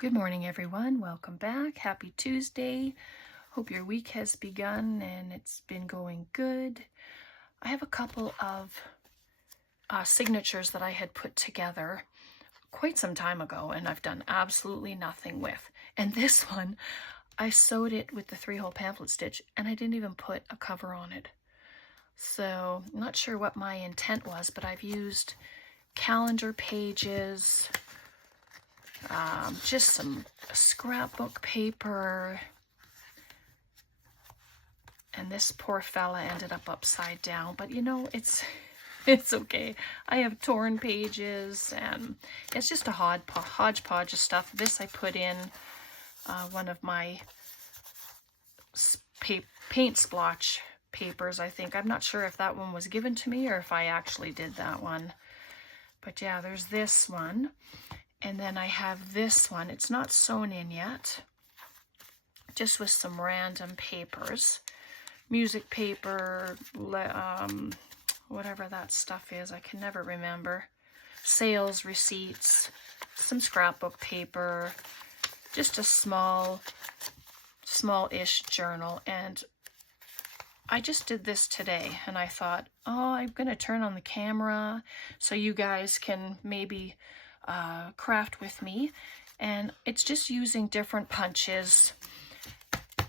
Good morning, everyone. Welcome back. Happy Tuesday. Hope your week has begun and it's been going good. I have a couple of signatures that I had put together quite some time ago and I've done absolutely nothing with. And this one, I sewed it with the 3-hole pamphlet stitch and I didn't even put a cover on it. So I'm not sure what my intent was, but I've used calendar pages, just some scrapbook paper, and this poor fella ended up upside down, but you know, it's okay. I have torn pages and it's just a hodgepodge of stuff. This I put in one of my paint splotch papers, I think. I'm not sure if that one was given to me or if I actually did that one, but yeah, there's this one. And then I have this one. It's not sewn in yet, just with some random papers. Music paper, whatever that stuff is, I can never remember. Sales receipts, some scrapbook paper, just a small-ish journal. And I just did this today, and I thought, oh, I'm going to turn on the camera so you guys can maybe craft with me. And it's just using different punches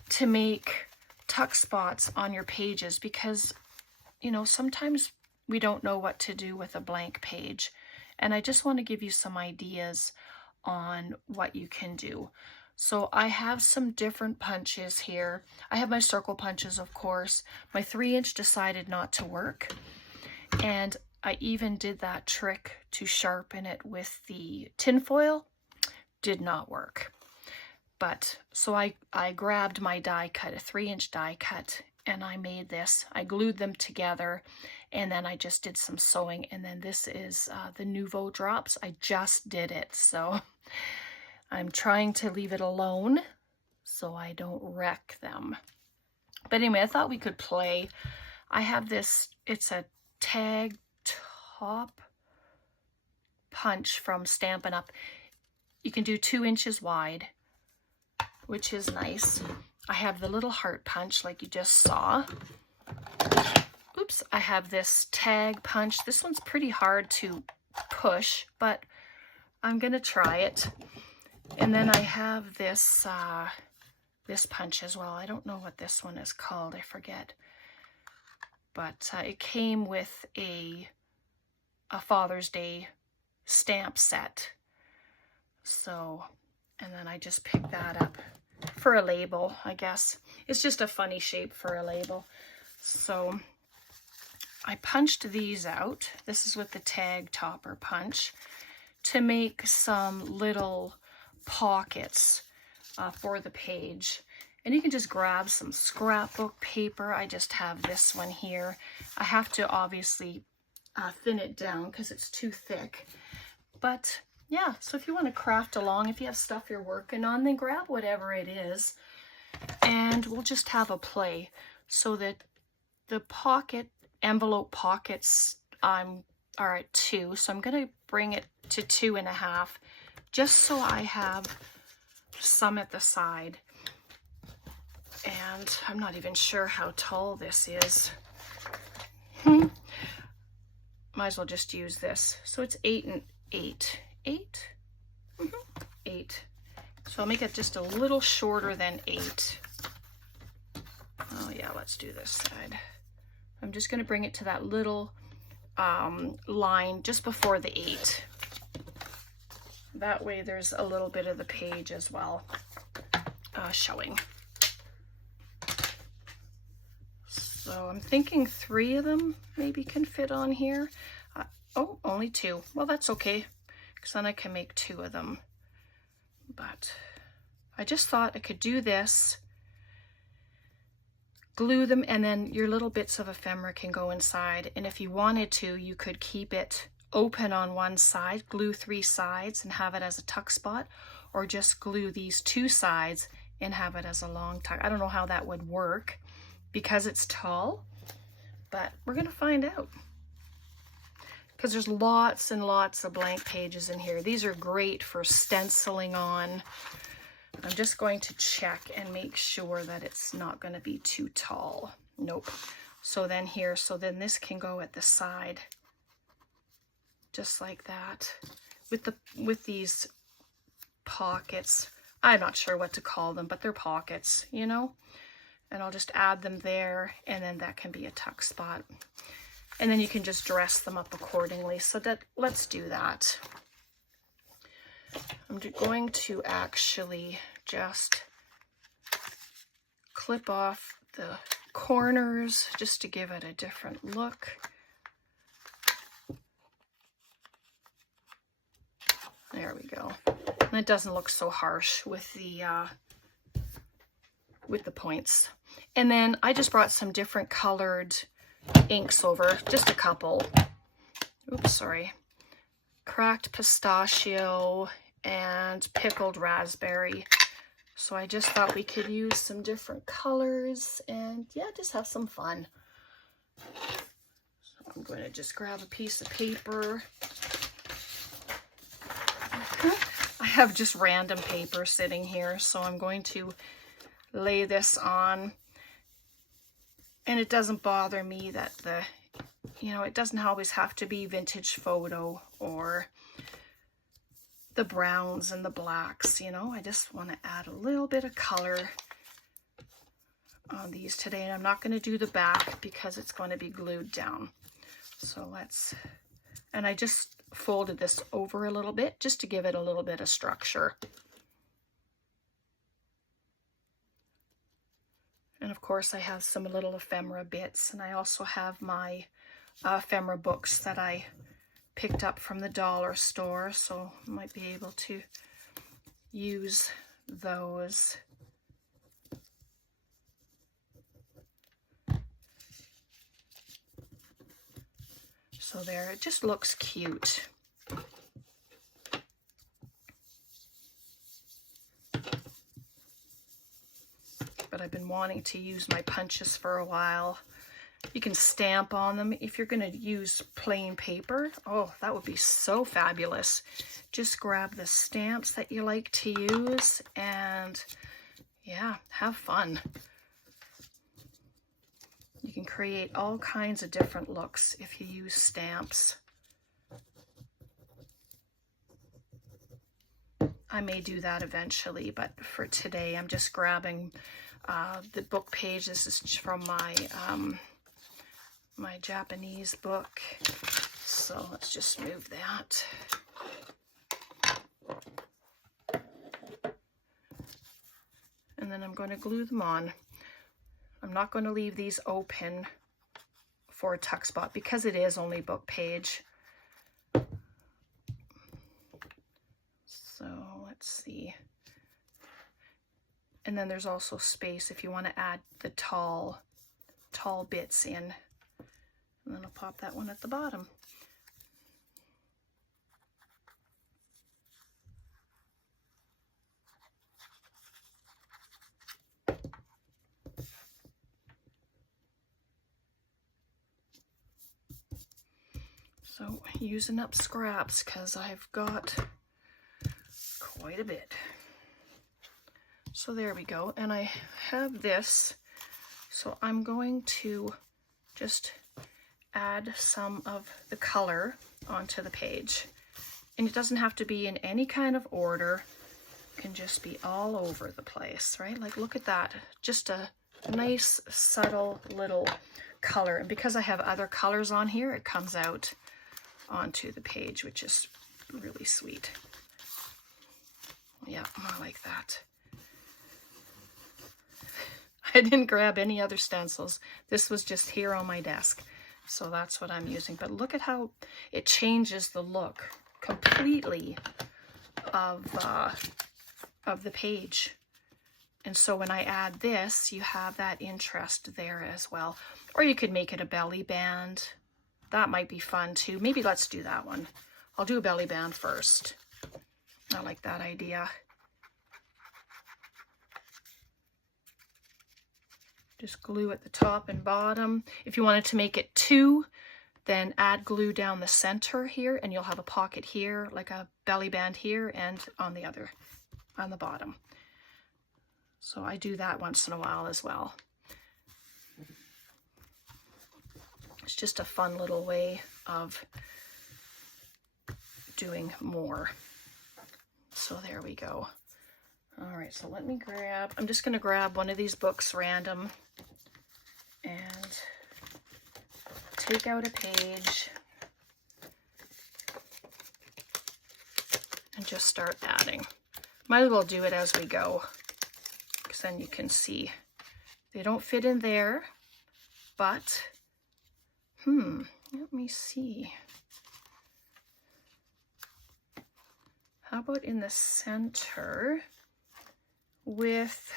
to make tuck spots on your pages, because you know, sometimes we don't know what to do with a blank page, and I just want to give you some ideas on what you can do. So I have some different punches here. I have my circle punches, of course. My 3-inch decided not to work, and I even did that trick to sharpen it with the tin foil. Did not work. But so I grabbed my die cut, a 3-inch die cut, and I made this. I glued them together, and then I just did some sewing. And then this is the Nuvo drops. I just did it, so I'm trying to leave it alone so I don't wreck them. But anyway, I thought we could play. I have this, it's a tag top punch from Stampin' Up. You can do 2 inches wide, which is nice. I have the little heart punch like you just saw. Oops, I have this tag punch. This one's pretty hard to push, but I'm gonna try it. And then I have this this punch as well. I don't know what this one is called, I forget. But it came with a Father's Day stamp set. So, and then I just picked that up for a label, I guess. It's just a funny shape for a label. So I punched these out. This is with the tag topper punch to make some little pockets for the page. And you can just grab some scrapbook paper. I just have this one here. I have to obviously thin it down because it's too thick. But yeah, so if you want to craft along, if you have stuff you're working on, then grab whatever it is and we'll just have a play. So that the envelope pockets are at 2, so I'm going to bring it to 2.5 just so I have some at the side. And I'm not even sure how tall this is. Might as well just use this. So it's 8 and 8. 8? 8. So I'll make it just a little shorter than 8. Oh yeah, let's do this side. I'm just going to bring it to that little line just before the 8. That way there's a little bit of the page as well showing. So I'm thinking 3 of them maybe can fit on here. Oh, only 2. Well, that's okay, because then I can make 2 of them. But I just thought I could do this, glue them, and then your little bits of ephemera can go inside. And if you wanted to, you could keep it open on one side, glue 3 sides and have it as a tuck spot, or just glue these 2 sides and have it as a long tuck. I don't know how that would work because it's tall, but we're gonna find out. because there's lots and lots of blank pages in here. These are great for stenciling on. I'm just going to check and make sure that it's not going to be too tall. Nope. So then here, so then this can go at the side, just like that, with these pockets. I'm not sure what to call them, but they're pockets, you know, and I'll just add them there, and then that can be a tuck spot. And then you can just dress them up accordingly. So that, let's do that. I'm going to actually just clip off the corners just to give it a different look. There we go. And it doesn't look so harsh with the points. And then I just brought some different colored inks over, just a couple. Oops, sorry. Cracked pistachio and pickled raspberry. So I just thought we could use some different colors and yeah, just have some fun. So I'm going to just grab a piece of paper. I have just random paper sitting here, so I'm going to lay this on. And it doesn't bother me that it doesn't always have to be vintage photo or the browns and the blacks, I just want to add a little bit of color on these today. And I'm not going to do the back because it's going to be glued down. So and I just folded this over a little bit just to give it a little bit of structure. And of course I have some little ephemera bits, and I also have my ephemera books that I picked up from the dollar store, so I might be able to use those. So there, it just looks cute. But I've been wanting to use my punches for a while. You can stamp on them if you're going to use plain paper. Oh, that would be so fabulous. Just grab the stamps that you like to use and yeah, have fun. You can create all kinds of different looks if you use stamps. I may do that eventually, but for today I'm just grabbing the book page. This is from my my Japanese book. So let's just move that. And then I'm going to glue them on. I'm not going to leave these open for a tuck spot because it is only book page. So let's see. And then there's also space if you want to add the tall bits in. And then I'll pop that one at the bottom. So using up scraps because I've got quite a bit. So there we go. And I have this. So I'm going to just add some of the color onto the page. And it doesn't have to be in any kind of order. It can just be all over the place, right? Like, look at that. Just a nice, subtle little color. And because I have other colors on here, it comes out onto the page, which is really sweet. Yeah, I like that. I didn't grab any other stencils. This was just here on my desk. So that's what I'm using. But look at how it changes the look completely of the page. And so when I add this, you have that interest there as well. Or you could make it a belly band. That might be fun too. Maybe let's do that one. I'll do a belly band first. I like that idea. Just glue at the top and bottom. If you wanted to make it two, Then add glue down the center here, and you'll have a pocket here, like a belly band here, and on the bottom. So I do that once in a while as well. It's just a fun little way of doing more. So there we go. All right, so let me grab, I'm just going to grab one of these books random and take out a page and just start adding. Might as well do it as we go, because then you can see they don't fit in there, but let me see. How about in the center with,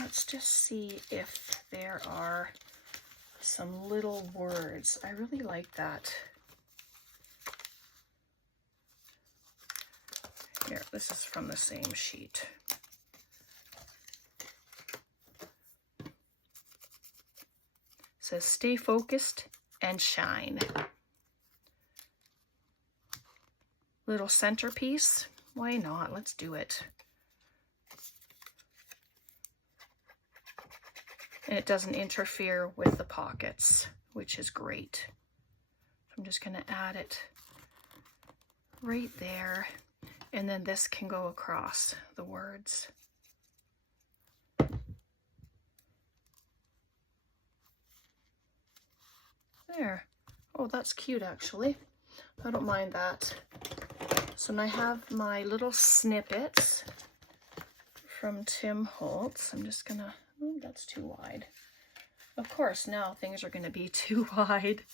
let's just see if there are some little words. I really like that. Here, this is from the same sheet. It says, stay focused and shine. Little centerpiece. Why not? Let's do it. And it doesn't interfere with the pockets, which is great. I'm just going to add it right there. And then this can go across the words. There. Oh, that's cute actually. I don't mind that. So now I have my little snippets from Tim Holtz. I'm just gonna, oh, that's too wide. Of course, now things are gonna be too wide.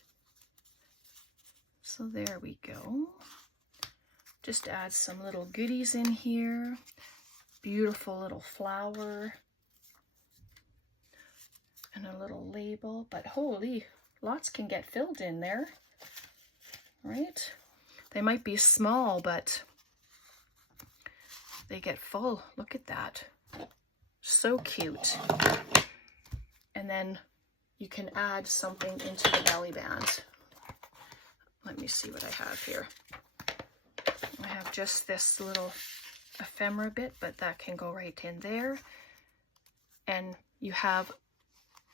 So there we go. Just add some little goodies in here. Beautiful little flower. And a little label, but holy, lots can get filled in there, right? They might be small, but they get full. Look at that. So cute. And then you can add something into the belly band. Let me see what I have here. I have just this little ephemera bit, but that can go right in there. And you have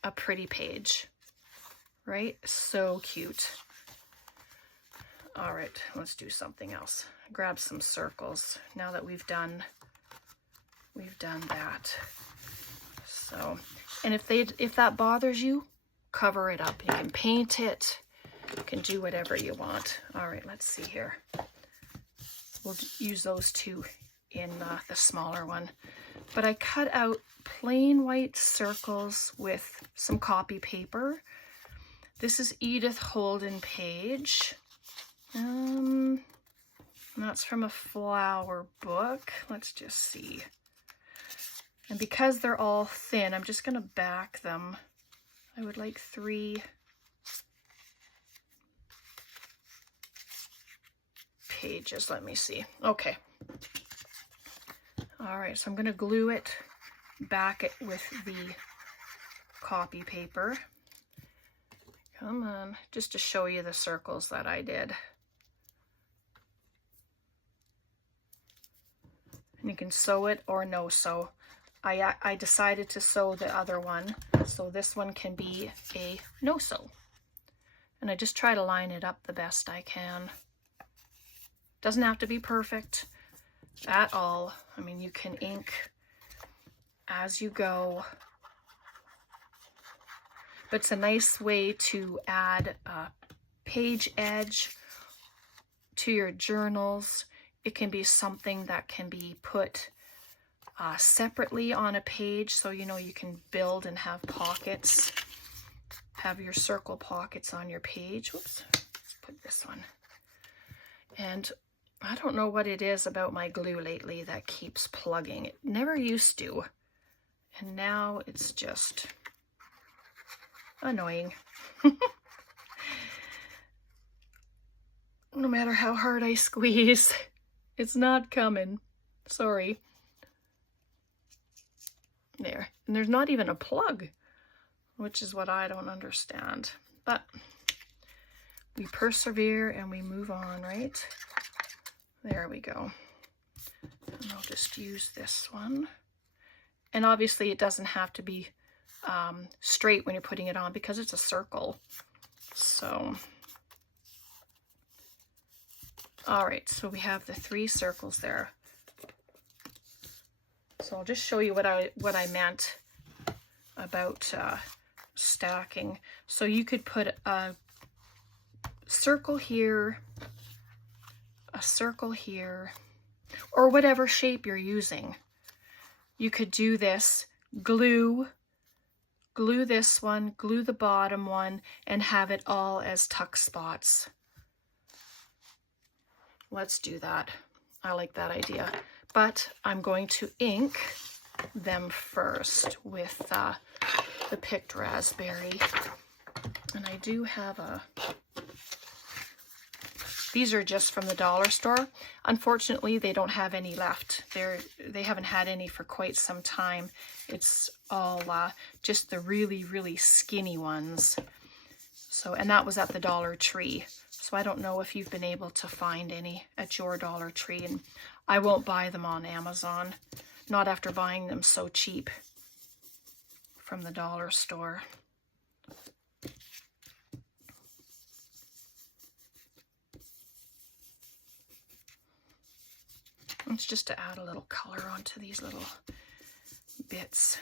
a pretty page, right? So cute. All right, let's do something else. Grab some circles now that we've done that. So, and if that bothers you, cover it up. You can paint it. You can do whatever you want. All right, let's see here. We'll use those two in the smaller one. But I cut out plain white circles with some copy paper. This is Edith Holden Page. That's from a flower book. Let's just see. And because they're all thin, I'm just going to back them. I would like 3 pages. Let me see. Okay. All right, so I'm going to glue it, back it with the copy paper. Come on, just to show you the circles that I did. And you can sew it or no sew. I decided to sew the other one, so this one can be a no sew. And I just try to line it up the best I can. Doesn't have to be perfect at all. I mean, you can ink as you go. But it's a nice way to add a page edge to your journals. It can be something that can be put separately on a page, so you know you can build and have pockets. Have your circle pockets on your page. Whoops, let's put this one. And I don't know what it is about my glue lately that keeps plugging. It never used to. And now it's just annoying. No matter how hard I squeeze, it's not coming. Sorry. There. And there's not even a plug. which is what I don't understand. But we persevere and we move on, right? There we go. And I'll just use this one. And obviously it doesn't have to be straight when you're putting it on because it's a circle. So, all right, so we have the 3 circles there. So I'll just show you what I meant about stacking. So you could put a circle here, a circle here, or whatever shape you're using. You could do this, glue this one, glue the bottom one, and have it all as tuck spots. Let's do that. I like that idea. But I'm going to ink them first with the picked raspberry. And I do have these are just from the dollar store. Unfortunately, they don't have any left. They haven't had any for quite some time. It's all just the really, really skinny ones. So, and that was at the Dollar Tree. So I don't know if you've been able to find any at your Dollar Tree, and I won't buy them on Amazon. Not after buying them so cheap from the dollar store. It's just to add a little color onto these little bits.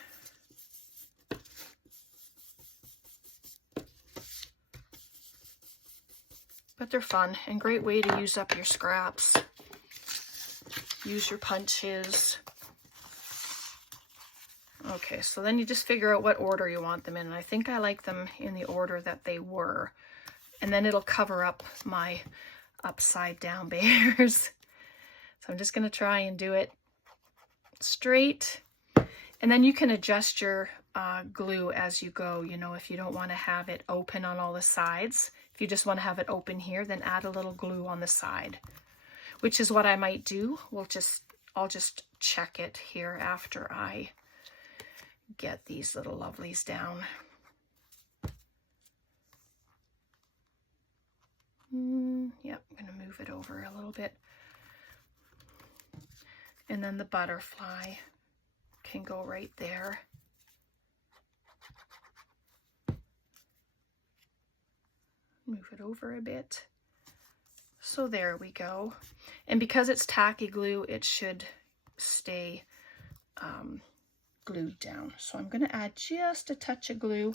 But they're fun and great way to use up your scraps. Use your punches. Okay, so then you just figure out what order you want them in. And I think I like them in the order that they were. And then it'll cover up my upside down bears. So I'm just going to try and do it straight. And then you can adjust your glue as you go. You know, if you don't want to have it open on all the sides, if you just want to have it open here, then add a little glue on the side, which is what I might do. I'll just check it here after I get these little lovelies down. Yep, I'm going to move it over a little bit. And then the butterfly can go right there. Move it over a bit. So there we go. And because it's tacky glue, it should stay glued down. So I'm going to add just a touch of glue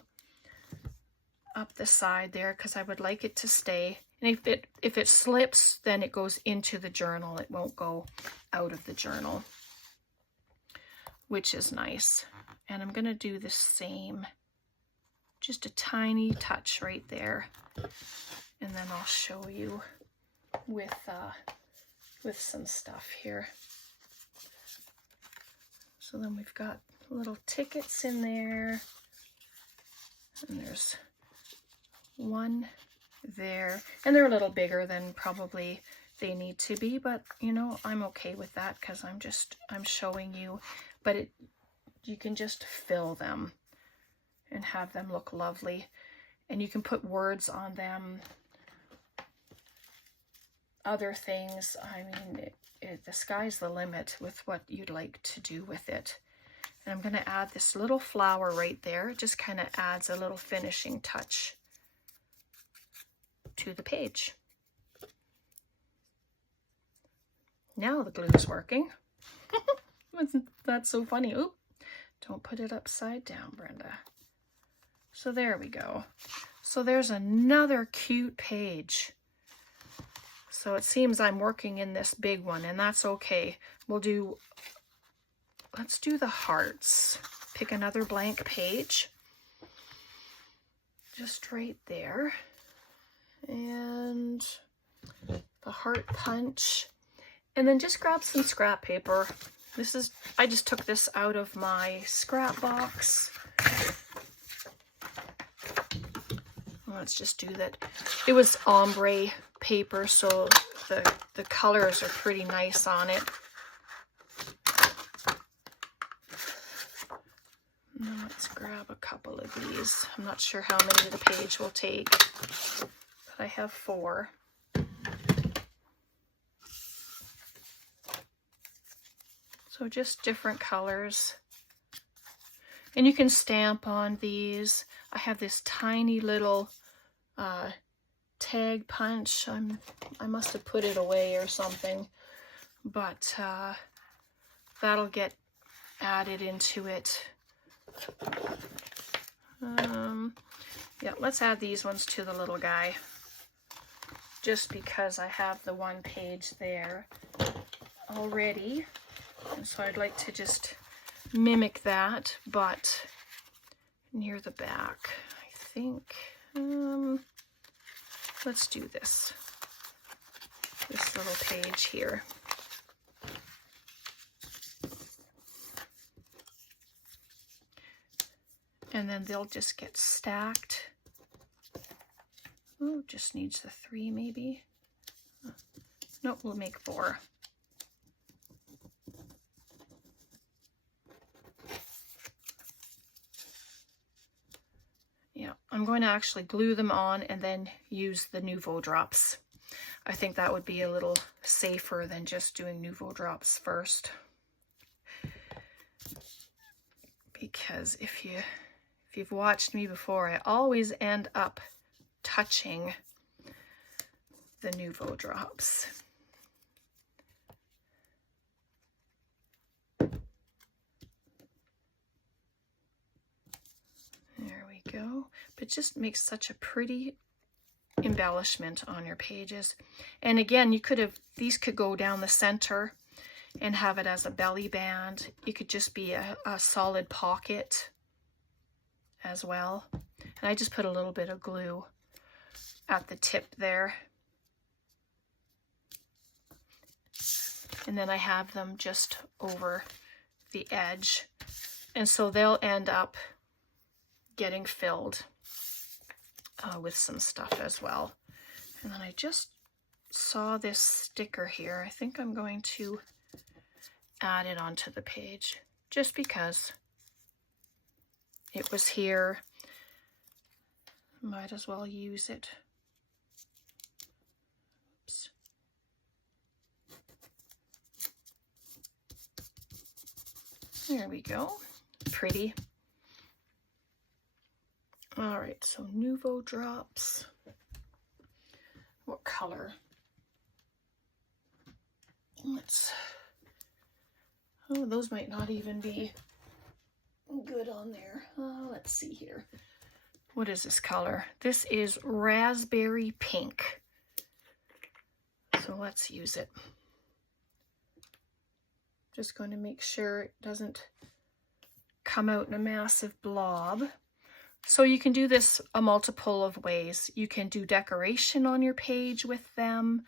up the side there because I would like it to stay. And if it slips, then it goes into the journal. It won't go out of the journal, which is nice. And I'm going to do the same, just a tiny touch right there. And then I'll show you with some stuff here. So then we've got little tickets in there. And there's one there. And they're a little bigger than probably they need to be, but you know, I'm okay with that because I'm showing you. But you can just fill them and have them look lovely. And you can put words on them, other things. I mean, the sky's the limit with what you'd like to do with it. And I'm going to add this little flower right there. It just kind of adds a little finishing touch to the page. Now the glue's working. Wasn't that so funny? Oop, don't put it upside down, Brenda. So there we go. So there's another cute page. So it seems I'm working in this big one, and that's okay. Let's do the hearts. Pick another blank page. Just right there. And the heart punch. And then just grab some scrap paper. I just took this out of my scrap box. Let's just do that. It was ombre paper, so the colors are pretty nice on it. Now let's grab a couple of these. I'm not sure how many the page will take, but I have 4. So just different colors. And you can stamp on these. I have this tiny little tag punch. I must have put it away or something, but that'll get added into it. Yeah, let's add these ones to the little guy, just because I have the one page there already, and so I'd like to just mimic that, but near the back, I think. Let's do this little page here. And then they'll just get stacked. Oh, just needs the 3 maybe. Nope, we'll make 4. Yeah, I'm going to actually glue them on and then use the Nuvo drops. I think that would be a little safer than just doing Nuvo drops first. Because if you've watched me before, I always end up touching the Nuvo drops. There we go. But it just makes such a pretty embellishment on your pages. And again, these could go down the center and have it as a belly band. It could just be a solid pocket as well. And I just put a little bit of glue at the tip there. And then I have them just over the edge. And so they'll end up getting filled with some stuff as well. And then I just saw this sticker here. I think I'm going to add it onto the page just because it was here. Might as well use it. Oops. There we go. Pretty. All right, so Nuvo drops. What color? Oh, those might not even be good on there. Let's see here. What is this color? This is raspberry pink. So let's use it. Just going to make sure it doesn't come out in a massive blob. So you can do this a multiple of ways. You can do decoration on your page with them.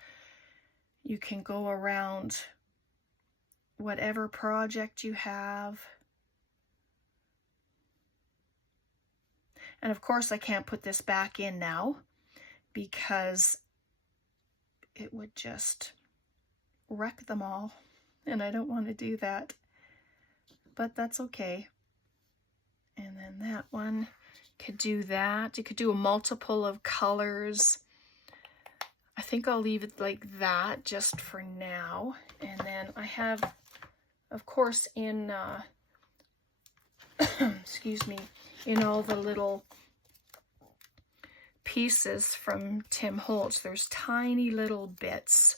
You can go around whatever project you have. And of course I can't put this back in now because it would just wreck them all. And I don't want to do that. But that's okay. And then that one. Could do that. You could do a multiple of colors. I think I'll leave it like that just for now. And then I have, of course, in excuse me, in all the little pieces from Tim Holtz, there's tiny little bits.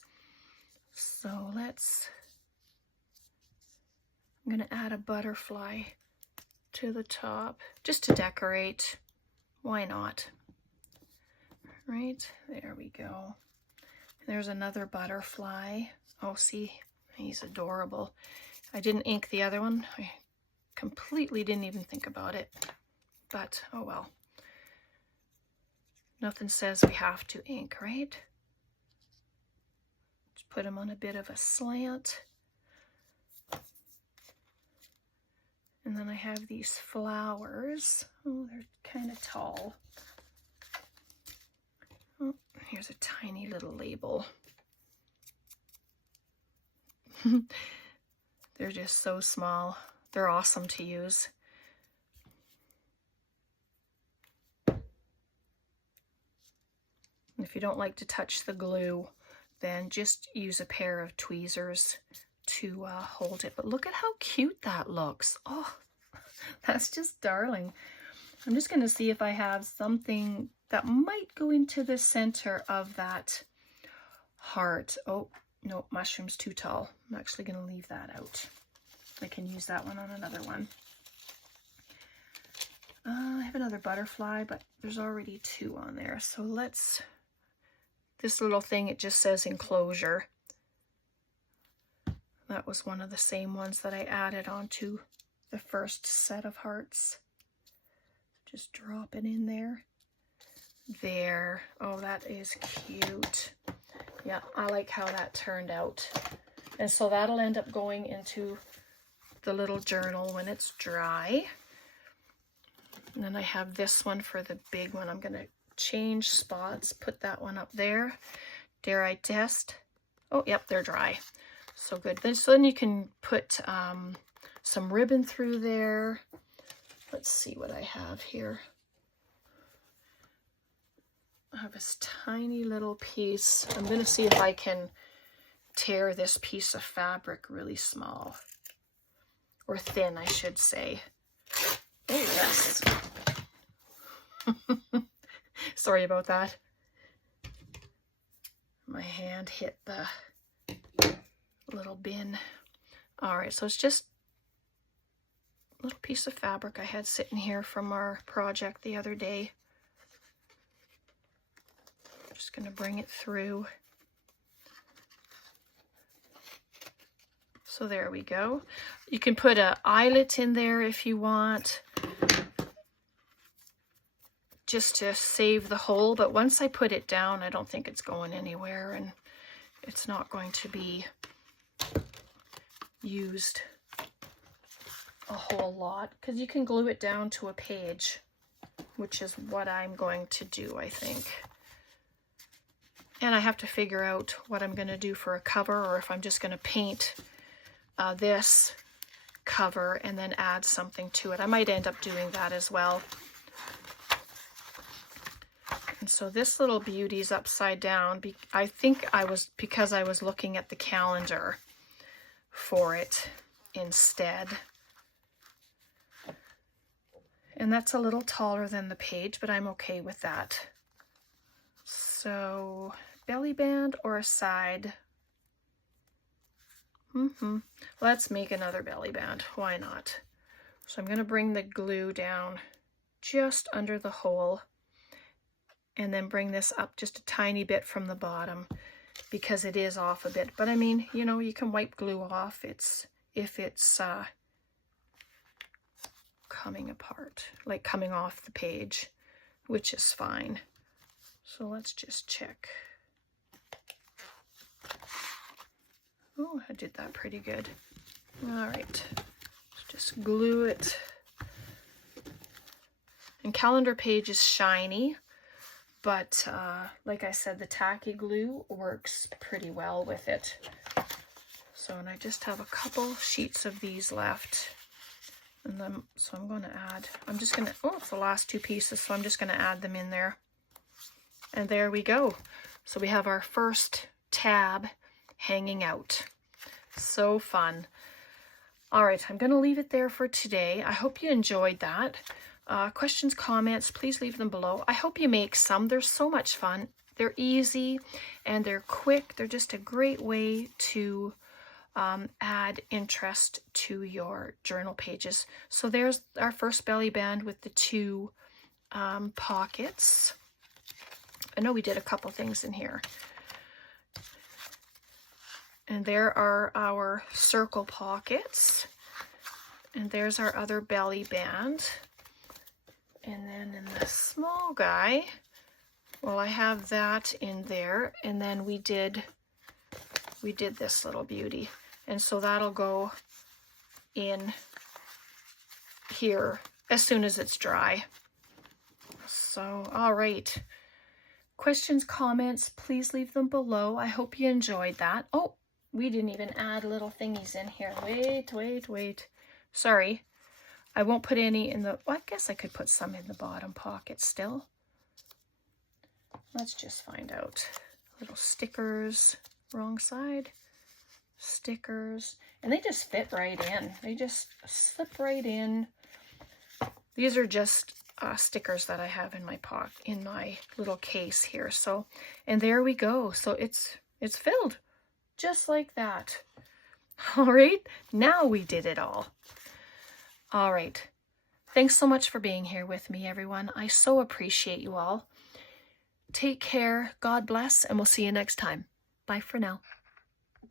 So I'm going to add a butterfly to the top just to decorate. Why not? Right, there we go. There's another butterfly. Oh, see, he's adorable. I didn't ink the other one. I completely didn't even think about it, but oh well. Nothing says we have to ink, right? Just put them on a bit of a slant. And then I have these flowers. Oh, they're kind of tall. Oh, here's a tiny little label. They're just so small. They're awesome to use. If you don't like to touch the glue, then just use a pair of tweezers to hold it. But look at how cute that looks. Oh, that's just darling. I'm just going to see if I have something that might go into the center of that heart. Oh, no, mushroom's too tall. I'm actually going to leave that out. I can use that one on another one. I have another butterfly, but there's already 2 on there. So let's, this little thing, it just says enclosure. That was one of the same ones that I added onto the first set of hearts. Just drop it in there. There. Oh, that is cute. Yeah, I like how that turned out. And so that'll end up going into the little journal when it's dry. And then I have this one for the big one. I'm going to change spots, put that one up there. Dare I test? Oh, yep, they're dry. So good. So then you can put some ribbon through there. Let's see what I have here. I have this tiny little piece. I'm going to see if I can tear this piece of fabric really small. Or thin, I should say. Oh, yes. Sorry about that. My hand hit the little bin. All right, so it's just a little piece of fabric I had sitting here from our project the other day. Just going to bring it through. So there we go. You can put an eyelet in there if you want, just to save the hole. But once I put it down, I don't think it's going anywhere, and it's not going to be used a whole lot, because you can glue it down to a page, which is what I'm going to do, I think. And I have to figure out what I'm going to do for a cover, or if I'm just going to paint this cover and then add something to it. I might end up doing that as well. And so this little beauty's upside down. I think because I was looking at the calendar for it instead. And that's a little taller than the page, but I'm okay with that. So belly band or a side? Let's make another belly band. Why not? So I'm going to bring the glue down just under the hole and then bring this up just a tiny bit from the bottom because it is off a bit. But I mean, you know, you can wipe glue off if it's coming apart, like coming off the page, which is fine. So let's just check. Oh, I did that pretty good. All right, just glue it. And calendar page is shiny, but like I said, the tacky glue works pretty well with it. So, and I just have a couple sheets of these left. And then, so I'm going to add, oh, it's the last 2 pieces, so I'm just going to add them in there. And there we go. So we have our first tab hanging out. So fun. All right, I'm going to leave it there for today. I hope you enjoyed that. Questions, comments, please leave them below. I hope you make some. They're so much fun. They're easy and they're quick. They're just a great way to add interest to your journal pages. So there's our first belly band with the 2 pockets. I know we did a couple things in here. And there are our circle pockets. And there's our other belly band. And then in the small guy, well, I have that in there. And then we did this little beauty. And so that'll go in here as soon as it's dry. So, all right. Questions, comments, please leave them below. I hope you enjoyed that. Oh, we didn't even add little thingies in here. Wait. Sorry. I won't put any in the, well, I guess I could put some in the bottom pocket still. Let's just find out. Little stickers, wrong side, stickers, and they just fit right in. They just slip right in. These are just stickers that I have in my in my little case here. So, and there we go. So it's filled just like that. All right, now we did it all. All right. Thanks so much for being here with me, everyone. I so appreciate you all. Take care, God bless, and we'll see you next time. Bye for now.